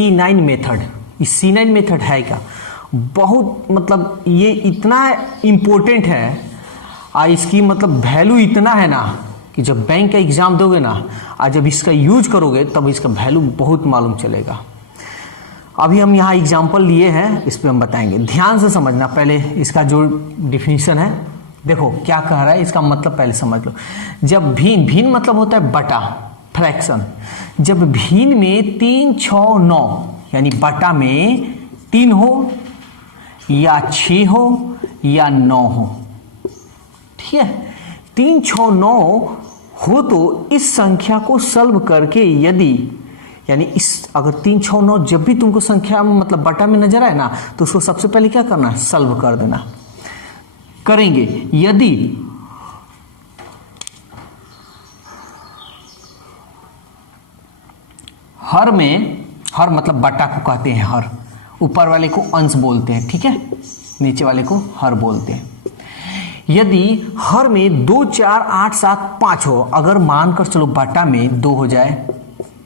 C9 method, C9 method है क्या, बहुत मतलब ये इतना इम्पोर्टेंट है और इसकी मतलब वैल्यू इतना है ना कि जब बैंक का एग्जाम दोगे ना और जब इसका यूज करोगे तब इसका वैल्यू बहुत मालूम चलेगा। अभी हम यहाँ एग्जाम्पल लिए हैं, इस पर हम बताएंगे, ध्यान से समझना। पहले इसका जो डिफिनीशन है, देखो क्या कह रहा है, इसका मतलब पहले समझ लो। जब भिन्न, भिन्न मतलब होता है बटा, फ्रैक्शन। जब भिन्न में 3, 6, 9 यानी बटा में 3 हो या 6 हो या 9 हो, ठीक है, 3, 6, 9 हो तो इस संख्या को सॉल्व करके यदि, यानी इस अगर 3, 6, 9 जब भी तुमको संख्या मतलब बटा में नजर आए ना तो उसको सबसे पहले क्या करना है, सॉल्व कर देना। करेंगे यदि हर में, हर मतलब बटा को कहते हैं हर, ऊपर वाले को अंश बोलते हैं, ठीक है, नीचे वाले को हर बोलते हैं। यदि हर में 2, 4, 8, 7, 5 हो, अगर मानकर चलो बटा में 2 हो जाए,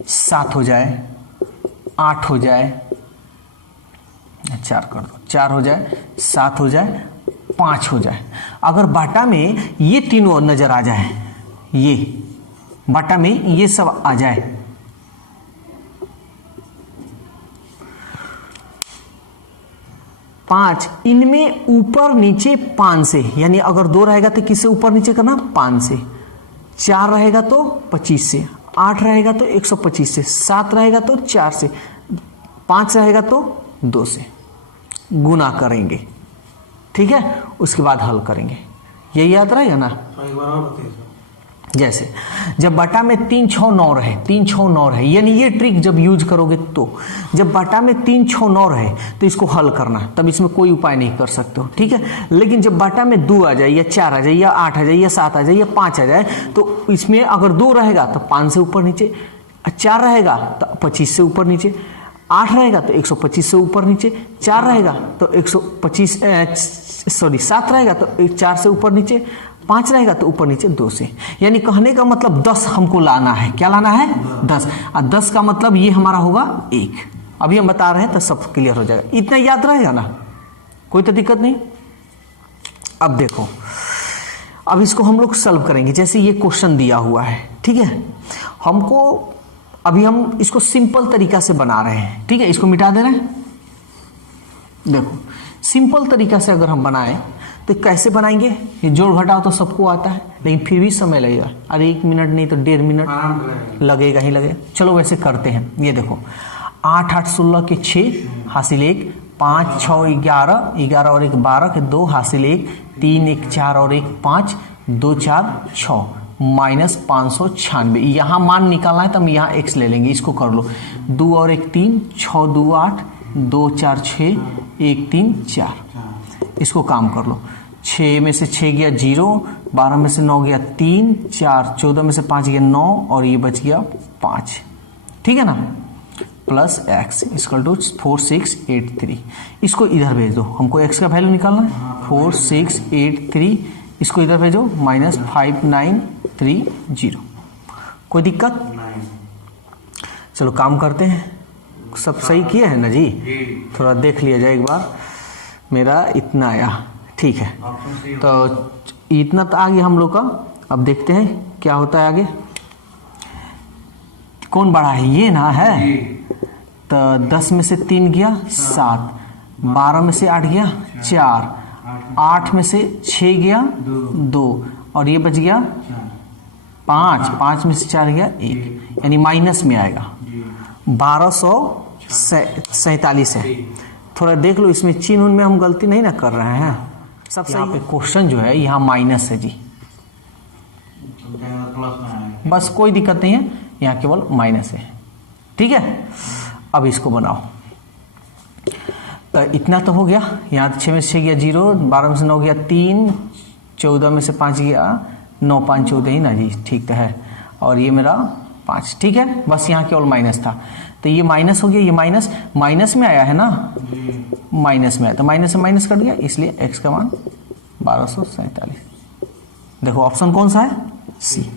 7 हो जाए, 8 हो जाए, 4 कर दो, 4 हो जाए, 7 हो जाए, 5 हो जाए, अगर बाटा में ये तीनों नजर आ जाए, ये बाटा में ये सब आ जाए, पांच, इनमें ऊपर नीचे 5 से, यानी अगर 2 रहेगा तो किससे ऊपर नीचे करना, 5 से, 4 रहेगा तो 25 से, 8 रहेगा तो 125 से, 7 रहेगा तो 4 से, 5 रहेगा तो 2 से गुना करेंगे, ठीक है, उसके बाद हल करेंगे। यही याद रहेगा ना। जैसे जब बटा में 3, 6, 9 रहे, 3, 6, 9 रहे, यानी ये ट्रिक जब यूज करोगे तो जब बटा में 3, 6, 9 रहे तो इसको हल करना, तब इसमें कोई उपाय नहीं कर सकते हो, ठीक है। लेकिन जब बटा में 2 आ जाए या 4 आ जाए या 8 आ जाए या 7 आ जाए या 5 आ जाए तो इसमें अगर 2 रहेगा तो 5 से ऊपर नीचे, 4 रहेगा तो 25 से ऊपर नीचे, 8 रहेगा तो 125 से ऊपर नीचे, 4 रहेगा तो 125 7 रहेगा तो 4 से ऊपर नीचे, 5 रहेगा तो ऊपर नीचे 2 से। यानी कहने का मतलब 10 हमको लाना है। क्या लाना है? 10। और 10 का मतलब ये हमारा होगा 1। अभी हम बता रहे हैं तो सब क्लियर हो जाएगा। इतना याद रहेगा ना, कोई तो दिक्कत नहीं। अब देखो, अब इसको हम लोग सॉल्व करेंगे। जैसे ये क्वेश्चन दिया हुआ है, ठीक है, हमको अभी हम इसको सिंपल तरीका से बना रहे हैं, ठीक है, इसको मिटा दे रहे हैं। देखो सिंपल तरीका से अगर हम बनाएं तो कैसे बनाएंगे? ये जोड़ घटाव तो सबको आता है, लेकिन फिर भी समय लगेगा। अरे 1 मिनट नहीं तो 1.5 मिनट लगेगा ही लगेगा। चलो वैसे करते हैं। ये देखो 8 8 16 के 6 हासिल 1, 5 6 11, 11 और 1 12 के 2 हासिल 1, 3 1 4 और 1 5, 2 4 6 माइनस 596। यहाँ मान निकालना है तो हम यहाँ x ले लेंगे। इसको कर लो, 2 और 1 3, 6 2 8, 2 4 6, 1 3 4। इसको काम कर लो। 6 में से 6 गया 0, 12 में से 9 गया 3, 4 14 में से 5 गया 9 और ये बच गया 5, ठीक है ना। Plus x equal to 4683। इसको इधर भेज दो, हमको x का वैल्यू निकालना है। 4683 इसको इधर भेजो, माइनस 5930। कोई दिक्कत? चलो काम करते हैं। सब सही किए हैं ना जी? थोड़ा देख लिया जाए एक बार। मेरा इतना आया, ठीक है, तो इतना तो आ गया हम लोग का। अब देखते हैं क्या होता है आगे। कौन बड़ा है? ये ना है। तो 10 में से 3 गया 7, 12 में से 8 गया 4, 8 में से 6 गया 2 और ये बच गया 5, 5 में से 4 गया 1, यानी माइनस में आएगा। 1247 है। थोड़ा देख लो इसमें चिन्ह में हम गलती नहीं ना कर रहे हैं। सब सही पे क्वेश्चन जो है यहाँ माइनस है जी, बस कोई दिक्कत नहीं है, यहाँ केवल माइनस है, ठीक है। अब इसको बनाओ। तो इतना तो हो गया। यहाँ 6 में से 6 गया 0, 12 में से 9 गया 3, 14 में से 5 गया 9, 5 14 ही ना जी, ठीक तो है। और ये मेरा 5, ठीक है। बस यहाँ केवल माइनस था, तो ये माइनस हो गया। ये माइनस माइनस में आया है ना, माइनस में आया तो माइनस से माइनस कट गया, इसलिए x का मान 1247। देखो ऑप्शन कौन सा है? सी।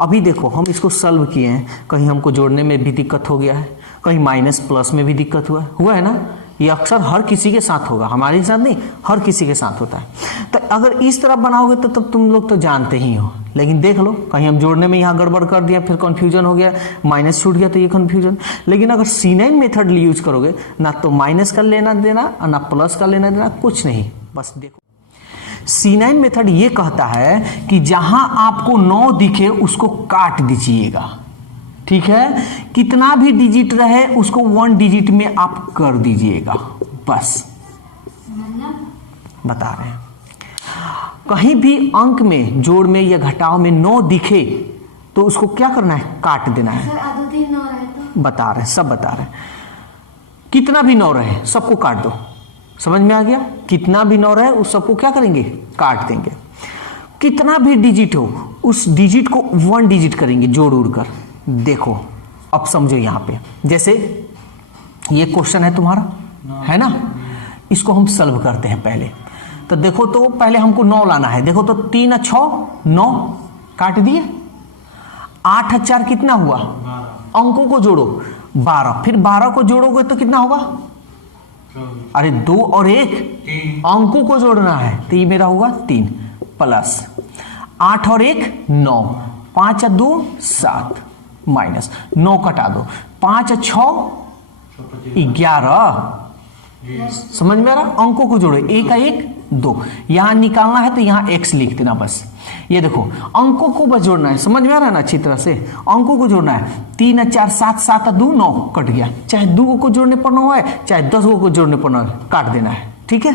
अभी देखो हम इसको सॉल्व किए हैं, कहीं हमको जोड़ने में भी दिक्कत हो गया है कहीं माइनस प्लस में भी दिक्कत हुआ है ना। ये अक्सर हर किसी के साथ होगा, हमारे साथ नहीं, हर किसी के साथ होता है। तो अगर इस तरह बनाओगे तो तब तुम लोग तो जानते ही हो, लेकिन देख लो कहीं हम जोड़ने में यहाँ गड़बड़ कर दिया, फिर कंफ्यूजन हो गया, माइनस छूट गया तो ये कंफ्यूजन। लेकिन अगर C9 मेथड यूज करोगे ना तो माइनस का लेना देना और ना प्लस का लेना देना, कुछ नहीं। बस देखो C9 मेथड ये कहता है कि जहां आपको 9 दिखे उसको काट दीजिएगा, ठीक है। कितना भी डिजिट रहे उसको 1 डिजिट में आप कर दीजिएगा, बस बता रहे हैं। कहीं भी अंक में, जोड़ में या घटाव में 9 दिखे तो उसको क्या करना है, काट देना है। बता रहे हैं, सब बता रहे हैं। कितना भी 9 रहे सबको काट दो, समझ में आ गया। कितना भी 9 रहे उस सबको क्या करेंगे, काट देंगे। कितना भी डिजिट हो उस डिजिट को 1 डिजिट करेंगे जोड़ उड़ कर। देखो अब समझो यहां पे, जैसे ये क्वेश्चन है तुम्हारा, है ना, इसको हम सॉल्व करते हैं पहले। तो देखो, तो पहले हमको 9 लाना है। देखो तो 3 और 6 9 काट दिए, 8 और 4 कितना हुआ, अंकों को जोड़ो 12, फिर 12 को जोड़ोगे तो कितना होगा, अरे 2 और 1 अंकों को जोड़ना है तो ये मेरा होगा 3 प्लस 8 और 1 9, 5 और 2 7 माइनस 9 कटा दो, 5 और 6 11। समझ में आ रहा, अंकों को जोड़ो, 1 का 1 2, यहां निकालना है तो यहां x लिख देना बस। ये देखो अंकों को बस जोड़ना है, समझ में आ रहा है ना, अच्छी तरह से अंकों को जोड़ना है। 3 और 4 7, 7 और 2 9 कट गया, चाहे 2 को जोड़ने पर 9 है चाहे 10 को जोड़ने पर 9 है, काट देना है, ठीक है।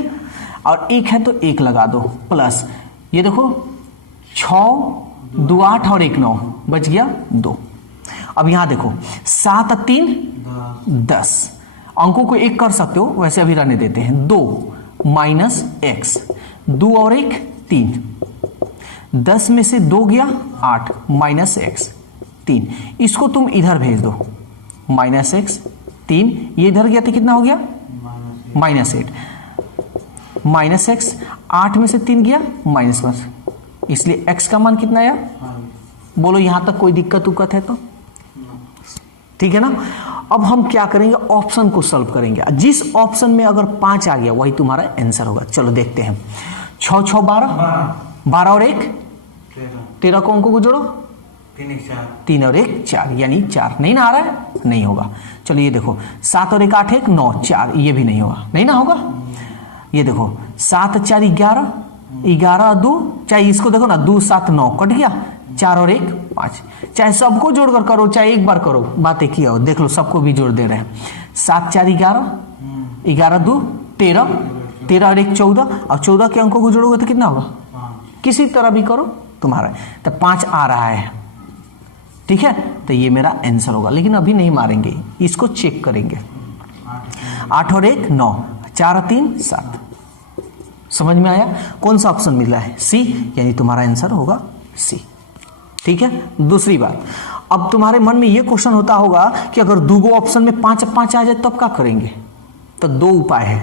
और 1 है तो 1 लगा दो प्लस, ये देखो 6 2 8 और 1 9 बच गया 2। अब यहां देखो 7 और 3 10, अंकों को 1 कर सकते हो, वैसे अभी रहने देते हैं। 2 माइनस एक्स, 2 और 1 3, 10 में से 2 गया 8 माइनस एक्स 3, इसको तुम इधर भेज दो, माइनस एक्स 3, ये इधर गया तो कितना हो गया माइनस 8, माइनस एक्स 8 में से 3 गया माइनस 1, इसलिए एक्स का मान कितना आया, बोलो यहां तक कोई दिक्कत उक्कत है तो ठीक है ना। अब हम क्या करेंगे, ऑप्शन को सॉल्व करेंगे। जिस ऑप्शन में अगर 5 आ गया वही तुम्हारा आंसर होगा। चलो देखते हैं, 6 6 12, 12 और 1 13 को अंकों को जोड़ो, 3 और 1 4, यानी 4 नहीं ना आ रहा है, नहीं होगा। चलो ये देखो 7 और 1 8 1 9 4, ये भी नहीं होगा, नहीं ना होगा। ये देखो 7 4 11, 11 2, चाहे इसको देखो ना 2 7 9 कट गया, 4 और 1 5, चाहे सबको जोड़कर करो चाहे एक बार करो, बात एक ही हो। देख लो सबको भी जोड़ दे रहे हैं, 7 4 11, 11 2 13, 13 और 1 14, और 14 के अंकों को जोड़ोगे तो कितना होगा, किसी तरह भी करो तुम्हारा, तो 5 आ रहा है, ठीक है। तो ये मेरा आंसर होगा, लेकिन अभी नहीं मारेंगे, इसको चेक करेंगे। 8 और 1 9, 4 और 3 7, समझ में आया। कौन सा ऑप्शन मिल रहा है, सी, यानी तुम्हारा आंसर होगा सी, ठीक है। दूसरी बात, अब तुम्हारे मन में यह क्वेश्चन होता होगा कि अगर दूगो ऑप्शन में 5 5 आ जाए तब क्या करेंगे। तो 2 उपाय है।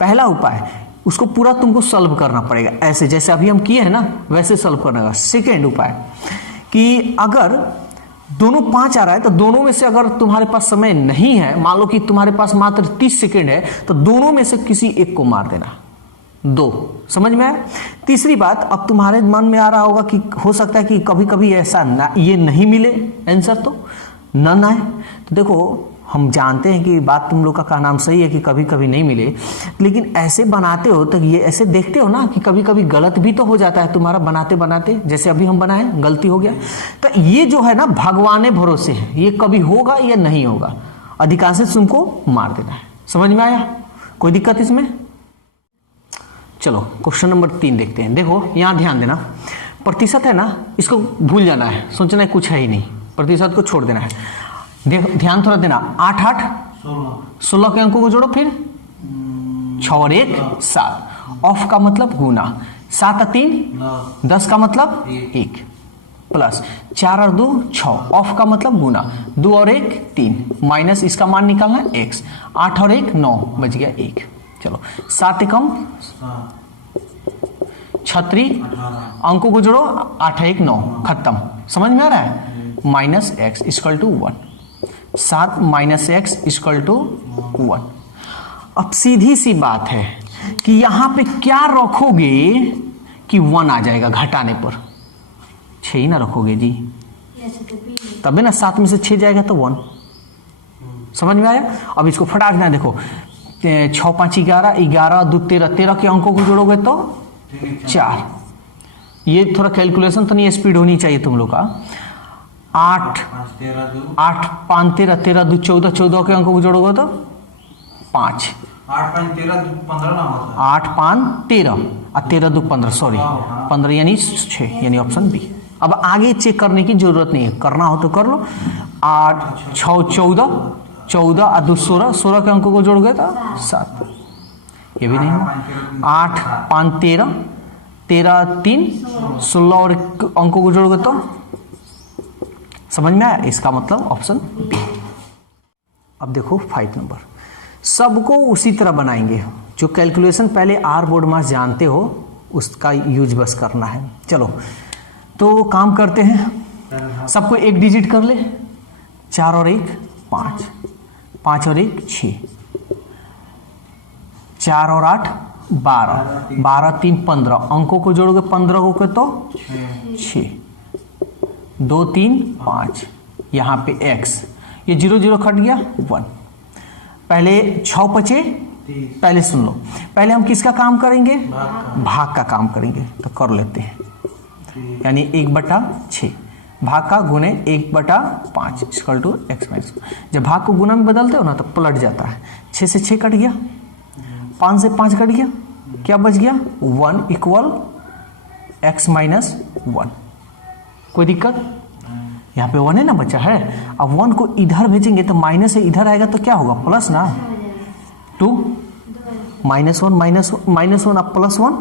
पहला उपाय, उसको पूरा तुमको सॉल्व करना पड़ेगा, ऐसे जैसे अभी हम किए हैं ना वैसे सॉल्व करना होगा। सेकेंड उपाय कि अगर दोनों 5 आ रहा है तो दोनों में से अगर तुम्हारे पास समय नहीं है, मान लो कि तुम्हारे पास मात्र 30 सेकेंड है, तो दोनों में से किसी एक को मार देना, 2, समझ में आया। तीसरी बात, अब तुम्हारे मन में आ रहा होगा कि हो सकता है कि कभी कभी ऐसा ना, ये नहीं मिले आंसर, तो नन आए। तो देखो हम जानते हैं कि बात तुम लोग का नाम सही है कि कभी कभी नहीं मिले, लेकिन ऐसे बनाते हो तो ये ऐसे देखते हो ना कि कभी कभी गलत भी तो हो जाता है तुम्हारा बनाते बनाते, जैसे अभी हम बनाए गलती हो गया। तो ये जो है ना भगवान भरोसे है, ये कभी होगा या नहीं होगा, अधिकांश तुमको मार देना है। समझ में आया, कोई दिक्कत इसमें। चलो क्वेश्चन नंबर 3 देखते हैं। देखो यहां ध्यान देना, प्रतिशत है ना, इसको भूल जाना है, सोचना है कुछ है ही नहीं, प्रतिशत को छोड़ देना है। देखो ध्यान थोड़ा देना, 8 8 16 के अंकों को जोड़ो, फिर 6 और 1 7, ऑफ का मतलब गुना, 7 और 3 10 का मतलब 1, प्लस 4 और 2 6, ऑफ का मतलब गुना, 2 और 1 3, माइनस इसका मान निकालना x, 8 और 1 9 बच गया 1। चलो 7 एकम 36, अंकों को जोड़ो, 8 1 9, खत्म। समझ में आ रहा है, minus X equal to 1। 7 minus X equal to 1। अब सीधी सी बात है कि यहां पे क्या रखोगे कि 1 आ जाएगा घटाने पर, 6 ही ना रखोगे जी, तब ना 7 में से 6 जाएगा तो 1। समझ में आया? अब इसको फटाक ना देखो, 6 5 11, 11 2 13, 13 के अंकों को जोड़ोगे तो 4। ये थोड़ा कैलकुलेशन तो नहीं, स्पीड होनी चाहिए तुम लोग का। 8 5 13, 13 2 14, 14 के अंकों को जोड़ोगे तो 5। 8 5 13 15 ना होता है। 8 5 13 और 13 2 15, सॉरी 15 यानी 6, यानी ऑप्शन बी। अब आगे चेक करने की जरूरत नहीं है, करना हो तो कर लो। 8 6 14, 14 और 2 16, 16 के अंकों को जोड़ोगे तो 7। ये भी नहीं। 8 5 13, 13 3 16 और अंकों को जोड़ोगे तो, समझ में आया? इसका मतलब ऑप्शन बी। अब देखो 5 नंबर, सबको उसी तरह बनाएंगे। जो कैलकुलेशन पहले आर बोर्ड मास जानते हो उसका यूज बस करना है। चलो तो काम करते हैं, सबको एक डिजिट कर ले। 4 और 1 5, 5 और 1 6, 4 और 8 12, 12 3 15, अंकों को जोड़ोगे 15 को तो 6, 2 3 5, यहाँ पे x, ये 0 0 कट गया 1। पहले 6 बचे, पहले सुन लो, पहले हम किसका काम करेंगे? भाग का काम करेंगे, तो कर लेते हैं। यानी 1/6 भाग का गुने 1/5 इक्वल टू एक्स माइनस। जब भाग को गुना में बदलते हो ना तो पलट जाता है। 6 से 6 कट गया, 5 से 5 कट गया, क्या बच गया? 1 इक्वल एक्स माइनस 1। कोई दिक्कत? यहाँ पे 1 है ना बचा है। अब 1 को इधर भेजेंगे तो माइनस से इधर आएगा तो क्या होगा? प्लस ना। 2 -1 अब +1,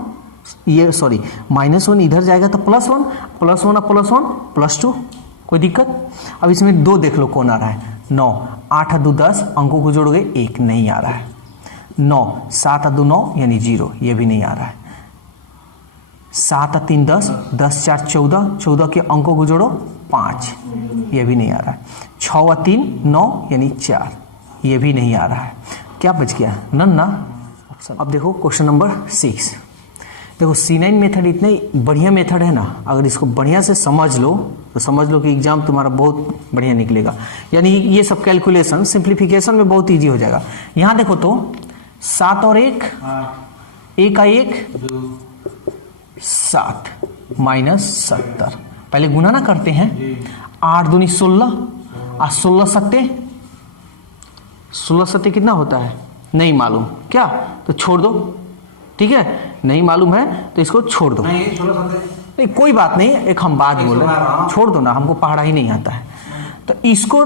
ये सॉरी -1 इधर जाएगा तो +1, +1 अब +1 +2। कोई दिक्कत? अब इसमें 2 देख लो कौन आ रहा है। 9 8 और 2 10, अंकों को जोड़ोगे 1 नहीं आ रहा है। 9 7 और 2 9 यानी 0, ये भी नहीं आ रहा है। 7 और 3 10, 10 4 14, 14 के अंकों को जोड़ो 5, ये भी नहीं आ रहा है। 6 और 3 9 यानी 4, ये भी नहीं आ रहा है। क्या बच गया? नन ना ऑप्शन। अब देखो क्वेश्चन नंबर 6। देखो C9 मेथड इतने बढ़िया मेथड है ना, अगर इसको बढ़िया से समझ लो तो समझ लो कि एग्जाम तुम्हारा बहुत बढ़िया निकलेगा। यानी ये सब कैलकुलेशन सिंप्लीफिकेशन में बहुत इजी हो जाएगा। यहाँ देखो तो 7 और 1, 1 का 1 7 -70, पहले गुना ना करते हैं। 8 दूनी 16 और 16 सत्ते कितना होता है? नहीं मालूम क्या? तो छोड़ दो, ठीक है? नहीं मालूम है तो इसको छोड़ दो। नहीं कोई बात नहीं, एक हम बात बोल रहे हैं, छोड़ दो ना, हमको पहाड़ा ही नहीं आता है। तो इसको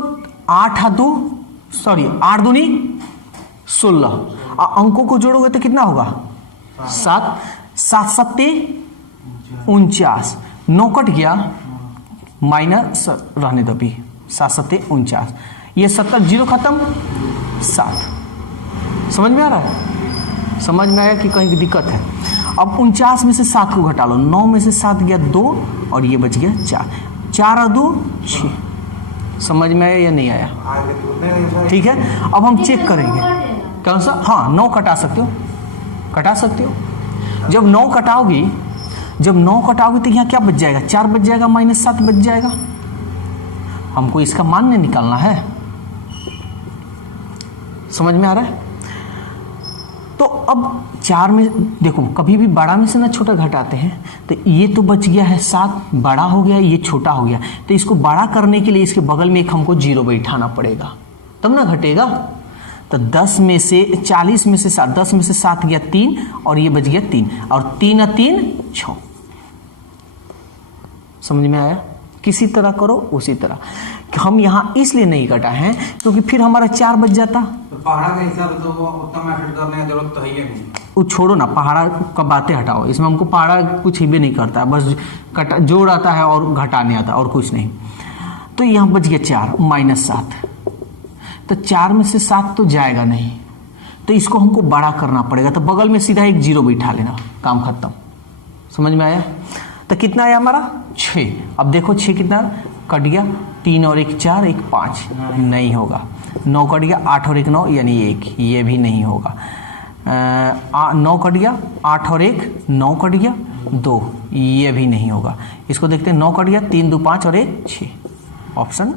8 दूनी 16 और अंकों को जोड़ोगे तो कितना होगा? 7 7 सत्ते 49, 9 कट गया, माइनस रहने दो भी, 7 सत्ते 49, ये 70 0 खत्म 7। समझ में आ रहा है? समझ में आया कि कहीं दिक्कत है? अब 49 में से 7 को घटा लो, 9 में से 7 गया 2 और ये बच गया 4, 4 और 2 6। समझ में आया या नहीं आया? ठीक है, अब हम चेक करेंगे कौन सा। हाँ 9 कटा सकते हो। जब 9 कटाओगी तो यहाँ क्या बच जाएगा? 4 बच जाएगा, -7 बच जाएगा। हमको इसका मान निकालना है। समझ में आ रहा है? तो अब 4 में देखो, कभी भी बड़ा में से ना छोटा घटाते हैं, तो ये तो बच गया है 7, बड़ा हो गया, ये छोटा हो गया। तो इसको बड़ा करने के लिए इसके बगल में एक हमको 0 बैठाना पड़ेगा, तब ना घटेगा। तो 10 में से 40 में से 7, 10 में से 7 गया 3 और ये बच गया 3, और 3 और 3 6। समझ में आया? किसी तरह करो उसी तरह। हम यहाँ इसलिए नहीं कटा है क्योंकि फिर हमारा 4 बच जाता। तो पहाड़ा के हिसाब से तो उतना मेथड करने की जरूरत तो है ही नहीं। वो छोड़ो ना, पहाड़ा का बातें हटाओ, इसमें हमको पहाड़ा कुछ ही भी नहीं करता है, बस कटा जोड़ आता है और घटाने आता है और कुछ नहीं। तो यहाँ बच गया 4 -7, तो 4 में से 7 तो जाएगा नहीं, तो इसको हमको बड़ा करना पड़ेगा। तो बगल में सीधा एक 0 बैठा लेना, काम खत्म। समझ में आया? तो कितना आया हमारा? 6। अब देखो 6 कितना कट गया, 3 और 1 4, 1 5, नहीं होगा। 9 कट गया, 8 और 1 9 यानी 1, ये भी नहीं होगा। 9 कट गया, 8 और 1 9 कट गया, 2, ये भी नहीं होगा। इसको देखते हैं, 9 कट गया, 3 2 5 और 1 6, ऑप्शन